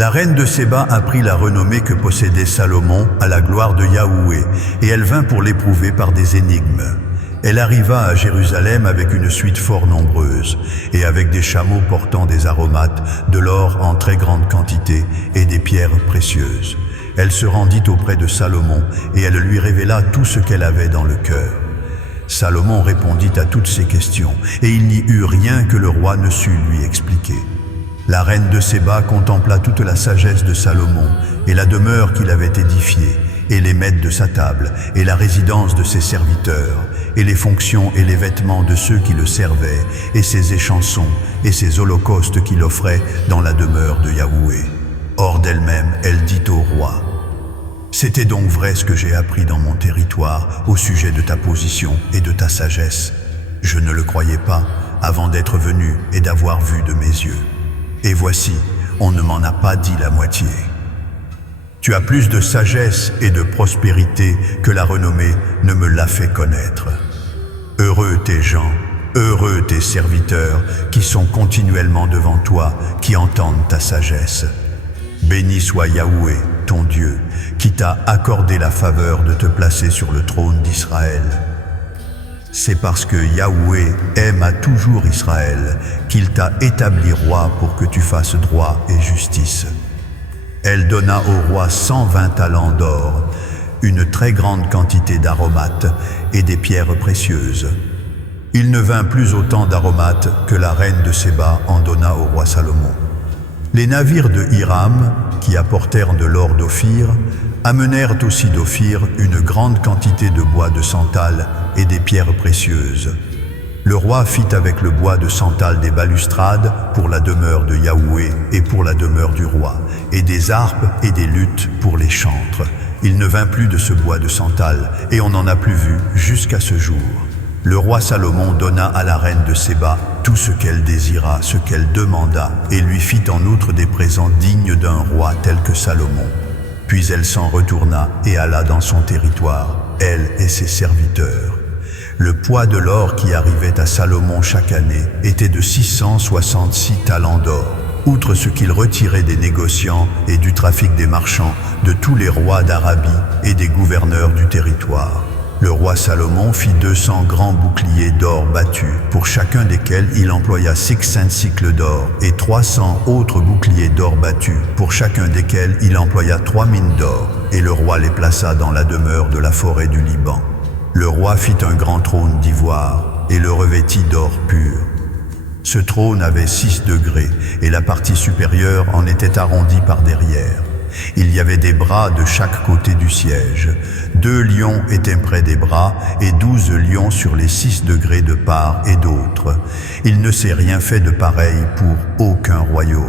La reine de Séba apprit la renommée que possédait Salomon à la gloire de Yahoué, et elle vint pour l'éprouver par des énigmes. Elle arriva à Jérusalem avec une suite fort nombreuse, et avec des chameaux portant des aromates, de l'or en très grande quantité, et des pierres précieuses. Elle se rendit auprès de Salomon, et elle lui révéla tout ce qu'elle avait dans le cœur. Salomon répondit à toutes ces questions, et il n'y eut rien que le roi ne sut lui expliquer. La reine de Séba contempla toute la sagesse de Salomon, et la demeure qu'il avait édifiée, et les maîtres de sa table, et la résidence de ses serviteurs, et les fonctions et les vêtements de ceux qui le servaient, et ses échansons, et ses holocaustes qu'il offrait dans la demeure de Yahoué. Hors d'elle-même, elle dit au roi: « C'était donc vrai ce que j'ai appris dans mon territoire au sujet de ta position et de ta sagesse. Je ne le croyais pas avant d'être venu et d'avoir vu de mes yeux. Et voici, on ne m'en a pas dit la moitié. Tu as plus de sagesse et de prospérité que la renommée ne me l'a fait connaître. Heureux tes gens, heureux tes serviteurs qui sont continuellement devant toi, qui entendent ta sagesse. Béni soit Yahoué, ton Dieu, qui t'a accordé la faveur de te placer sur le trône d'Israël. C'est parce que Yahoué aime à toujours Israël qu'il t'a établi roi pour que tu fasses droit et justice. Elle donna au roi 120 talents d'or, une très grande quantité d'aromates et des pierres précieuses. Il ne vint plus autant d'aromates que la reine de Séba en donna au roi Salomon. Les navires de Hiram, qui apportèrent de l'or d'Ophir, amenèrent aussi d'Ophir une grande quantité de bois de santal et des pierres précieuses. Le roi fit avec le bois de santal des balustrades pour la demeure de Yahoué et pour la demeure du roi, et des harpes et des luttes pour les chantres. Il ne vint plus de ce bois de santal, et on n'en a plus vu jusqu'à ce jour. Le roi Salomon donna à la reine de Séba tout ce qu'elle désira, ce qu'elle demanda, et lui fit en outre des présents dignes d'un roi tel que Salomon. Puis elle s'en retourna et alla dans son territoire, elle et ses serviteurs. Le poids de l'or qui arrivait à Salomon chaque année était de 666 talents d'or, outre ce qu'il retirait des négociants et du trafic des marchands, de tous les rois d'Arabie et des gouverneurs du territoire. Le roi Salomon fit 200 grands boucliers d'or battus, pour chacun desquels il employa 600 cycles d'or, et 300 autres boucliers d'or battus, pour chacun desquels il employa 3 mines d'or, et le roi les plaça dans la demeure de la forêt du Liban. Le roi fit un grand trône d'ivoire, et le revêtit d'or pur. Ce trône avait 6 degrés, et la partie supérieure en était arrondie par derrière. Il y avait des bras de chaque côté du siège. 2 lions étaient près des bras et 12 lions sur les 6 degrés de part et d'autre. Il ne s'est rien fait de pareil pour aucun royaume.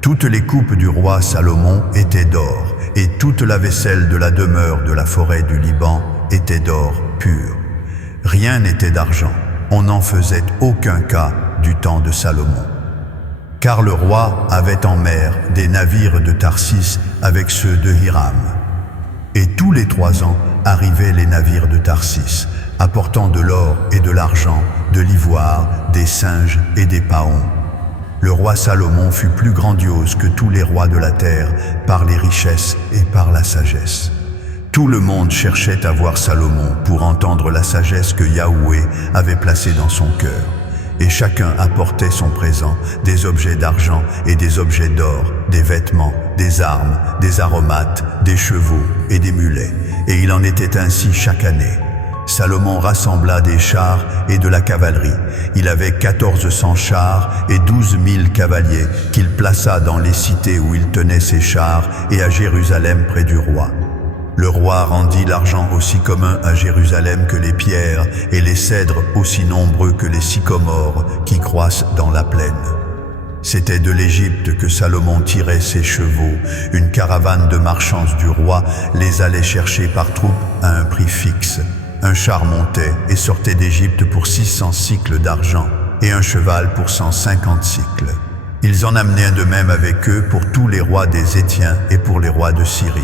Toutes les coupes du roi Salomon étaient d'or, et toute la vaisselle de la demeure de la forêt du Liban était d'or pur. Rien n'était d'argent. On n'en faisait aucun cas du temps de Salomon. Car le roi avait en mer des navires de Tarsis avec ceux de Hiram. Et tous les 3 ans arrivaient les navires de Tarsis, apportant de l'or et de l'argent, de l'ivoire, des singes et des paons. Le roi Salomon fut plus grandiose que tous les rois de la terre par les richesses et par la sagesse. Tout le monde cherchait à voir Salomon pour entendre la sagesse que Yahoué avait placée dans son cœur. Et chacun apportait son présent, des objets d'argent et des objets d'or, des vêtements, des armes, des aromates, des chevaux et des mulets. Et il en était ainsi chaque année. Salomon rassembla des chars et de la cavalerie. Il avait 1400 chars et 12 000 cavaliers qu'il plaça dans les cités où il tenait ses chars et à Jérusalem près du roi. Le roi rendit l'argent aussi commun à Jérusalem que les pierres et les cèdres aussi nombreux que les sycomores qui croissent dans la plaine. C'était de l'Égypte que Salomon tirait ses chevaux. Une caravane de marchands du roi les allait chercher par troupes à un prix fixe. Un char montait et sortait d'Égypte pour 600 cycles d'argent et un cheval pour 150 cycles. Ils en amenaient de même avec eux pour tous les rois des Étiens et pour les rois de Syrie.